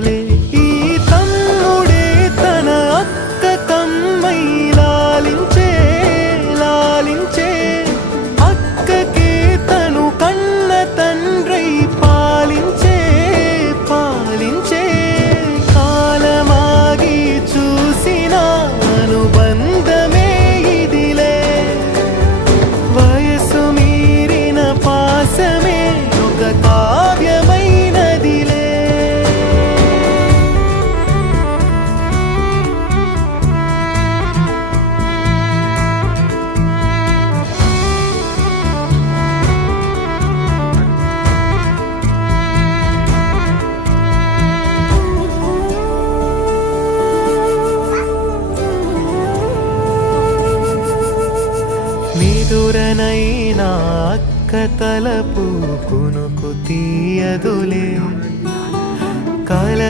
తీయదులే. ఈ తమ్ముడే తన అక్క కమ్మై లాలించే లాలించే, అక్కకే తను కన్న తండ్రై పాలించే పాలించే. కాలమాగి చూసిన అనుబంధమే ఇదిలే, వయసు మీరిన పాసమే ఒక కావ్యమైనదిలే. నిదురనైనా అక్క తలపు కునుకు తీయదులే. కల